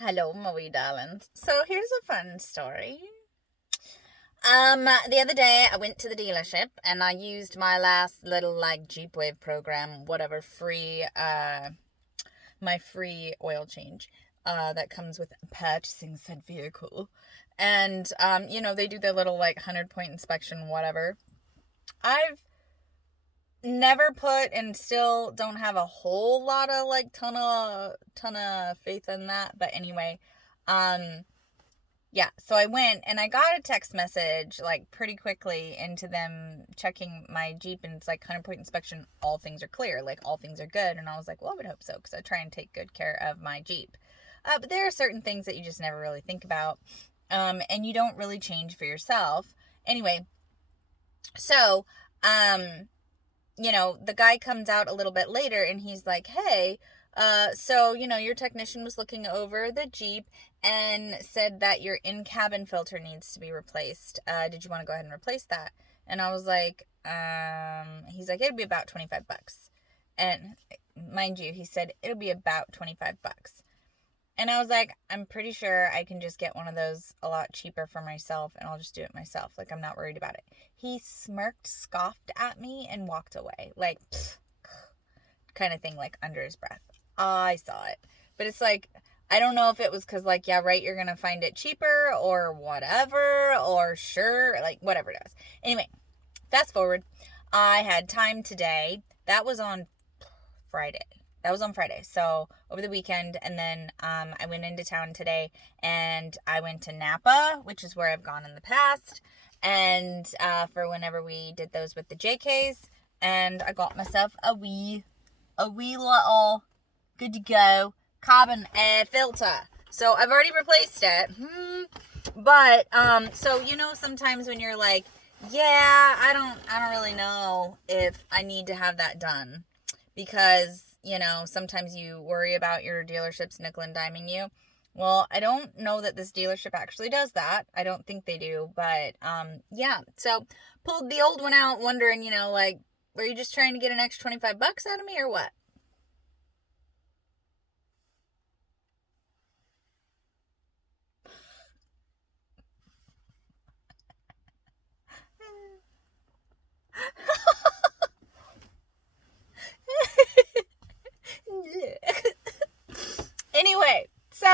Hello, my wee darlings. So here's a fun story. The other day I went to the dealership and I used my last little Jeep Wave program, whatever, my free oil change, that comes with purchasing said vehicle. And they do their little 100-point inspection, whatever. I've never put and still don't have a whole lot of ton of faith in that, but anyway, yeah, so I went and I got a text message pretty quickly into them checking my Jeep, and it's 100-point inspection, all things are clear, all things are good. And I was like, well, I would hope so, because I try and take good care of my Jeep. But there are certain things that you just never really think about, and you don't really change for yourself. Anyway, so the guy comes out a little bit later and he's like, hey, so, your technician was looking over the Jeep and said that your in-cabin filter needs to be replaced. Did you want to go ahead and replace that? And I was like, he's like, it'd be about $25. And mind you, he said, it'll be about $25. And I was like, I'm pretty sure I can just get one of those a lot cheaper for myself, and I'll just do it myself. I'm not worried about it. He smirked, scoffed at me, and walked away. Kind of thing, under his breath. I saw it. But it's I don't know if it was because, yeah, right, you're going to find it cheaper or whatever, or sure, whatever it is. Anyway, fast forward. I had time today. That was on Friday. So over the weekend, and then I went into town today, and I went to Napa, which is where I've gone in the past, and for whenever we did those with the JKs, and I got myself a wee little good to go carbon air filter. So I've already replaced it, but so sometimes when you're yeah, I don't really know if I need to have that done, because sometimes you worry about your dealerships nickel and diming you. Well, I don't know that this dealership actually does that. I don't think they do, but yeah. So pulled the old one out, wondering, were you just trying to get an extra $25 out of me or what? Anyway, so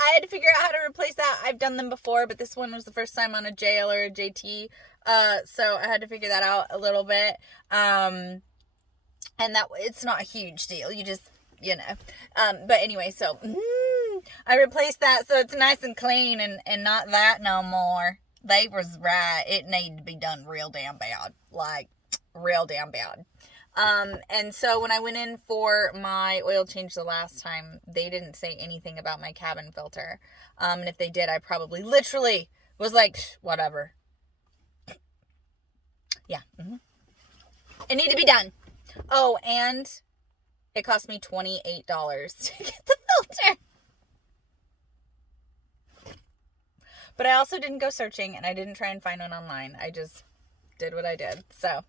I had to figure out how to replace that. I've done them before, but this one was the first time on a JL or a JT. So I had to figure that out a little bit. And that it's not a huge deal. You just, but anyway, so I replaced that so it's nice and clean and not that no more. They was right. It needed to be done real damn bad. Real damn bad. And so when I went in for my oil change the last time, they didn't say anything about my cabin filter. And if they did, I probably literally was whatever. Yeah. It needed to be done. Oh, and it cost me $28 to get the filter. But I also didn't go searching, and I didn't try and find one online. I just did what I did. So